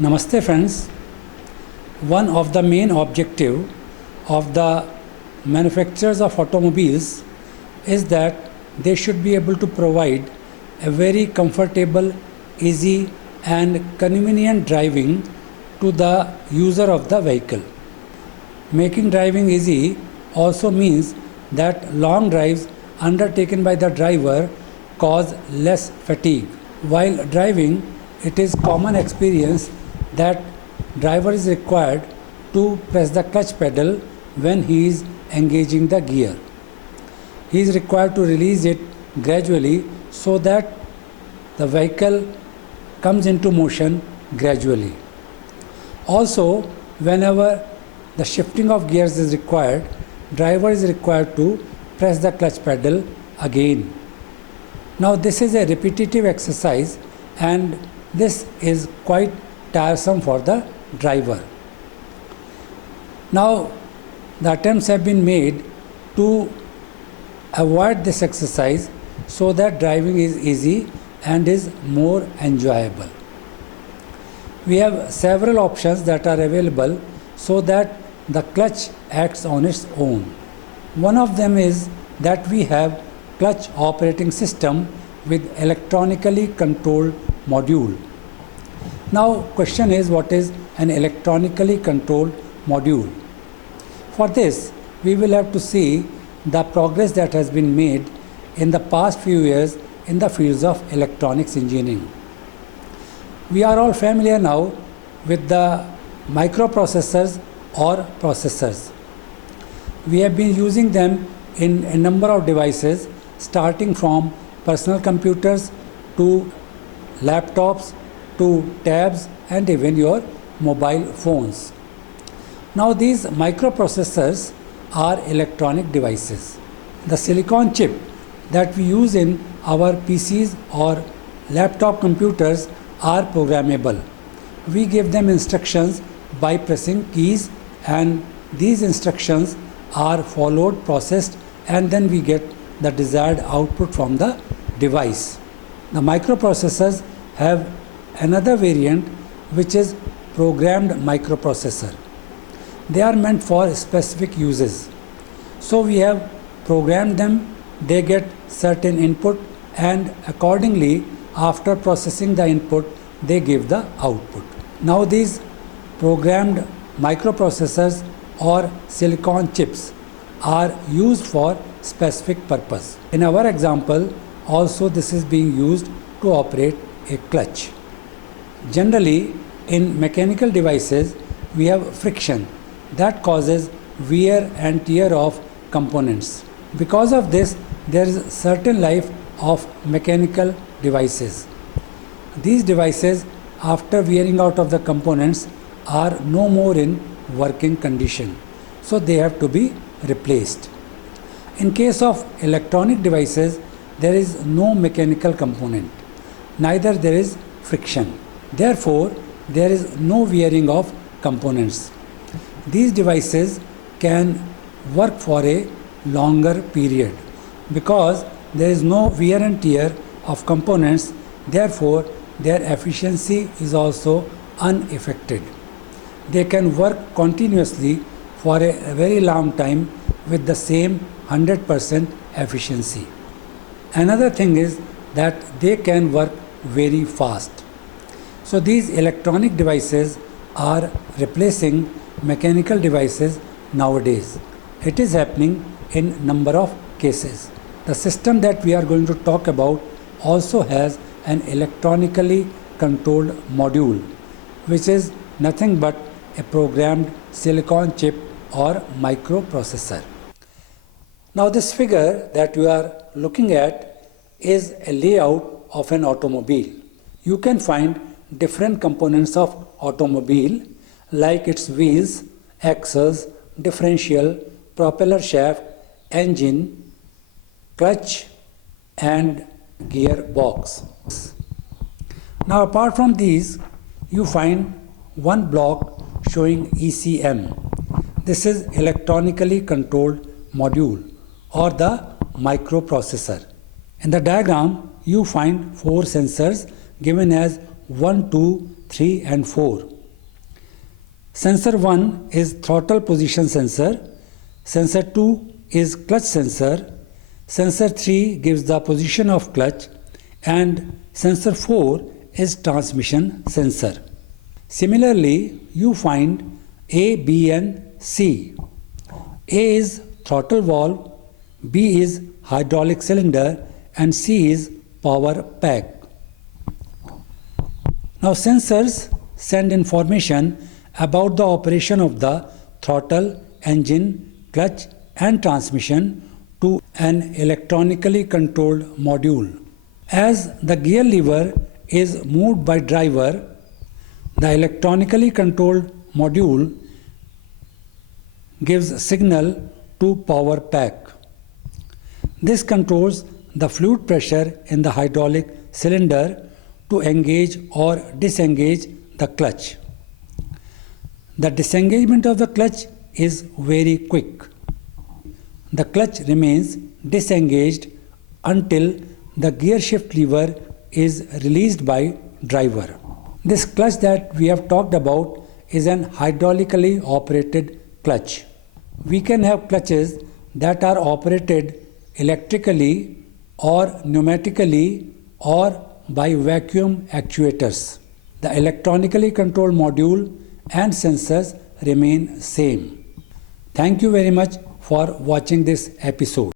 Namaste friends. One of the main objective of the manufacturers of automobiles is that they should be able to provide a very comfortable, easy and convenient driving to the user of the vehicle. Making driving easy also means that long drives undertaken by the driver cause less fatigue. While driving, it is common experience that driver is required to press the clutch pedal when he is engaging the gear. He is required to release it gradually so that the vehicle comes into motion gradually. Also, whenever the shifting of gears is required, driver is required to press the clutch pedal again. Now this is a repetitive exercise and this is quite tiresome for the driver. Now the attempts have been made to avoid this exercise so that driving is easy and is more enjoyable. We have several options that are available so that the clutch acts on its own. One of them is that we have clutch operating system with electronically controlled module. Now question is, what is an electronically controlled module? For this we will have to see the progress that has been made in the past few years in the fields of electronics engineering. We are all familiar now with the microprocessors or processors. We have been using them in a number of devices, starting from personal computers to laptops to tabs and even your mobile phones. Now these microprocessors are electronic devices. The silicon chip that we use in our PCs or laptop computers are programmable. We give them instructions by pressing keys and these instructions are followed, processed, and then we get the desired output from the device. The microprocessors have another variant which is programmed microprocessor. They are meant for specific uses. So we have programmed them, they get certain input and accordingly after processing the input they give the output. Now these programmed microprocessors or silicon chips are used for specific purpose. In our example, also this is being used to operate a clutch. Generally, in mechanical devices, we have friction that causes wear and tear of components. Because of this, there is a certain life of mechanical devices. These devices, after wearing out of the components, are no more in working condition. So they have to be replaced. In case of electronic devices, there is no mechanical component, neither there is friction. Therefore, there is no wearing of components. These devices can work for a longer period because there is no wear and tear of components. Therefore, their efficiency is also unaffected. They can work continuously for a very long time with the same 100% efficiency. Another thing is that they can work very fast. So these electronic devices are replacing mechanical devices nowadays. It is happening in number of cases. The system that we are going to talk about also has an electronically controlled module, which is nothing but a programmed silicon chip or microprocessor. Now this figure that you are looking at is a layout of an automobile. You can find different components of automobile like its wheels, axles, differential, propeller shaft, engine, clutch and gearbox. Now apart from these, you find one block showing ECM. This is electronically controlled module or the microprocessor. In the diagram, you find 4 sensors given as 1, 2, 3 and 4. Sensor 1 is throttle position sensor, sensor 2 is clutch sensor, sensor 3 gives the position of clutch, and sensor 4 is transmission sensor. Similarly, you find A, B and C. A is throttle valve, B is hydraulic cylinder and C is power pack. Now sensors send information about the operation of the throttle, engine, clutch and transmission to an electronically controlled module. As the gear lever is moved by driver, the electronically controlled module gives signal to power pack. This controls the fluid pressure in the hydraulic cylinder to engage or disengage the clutch. The disengagement of the clutch is very quick. The clutch remains disengaged until the gear shift lever is released by driver. This clutch that we have talked about is an hydraulically operated clutch. We can have clutches that are operated electrically or pneumatically or by vacuum actuators. The electronically controlled module and sensors remain same. Thank you very much for watching this episode.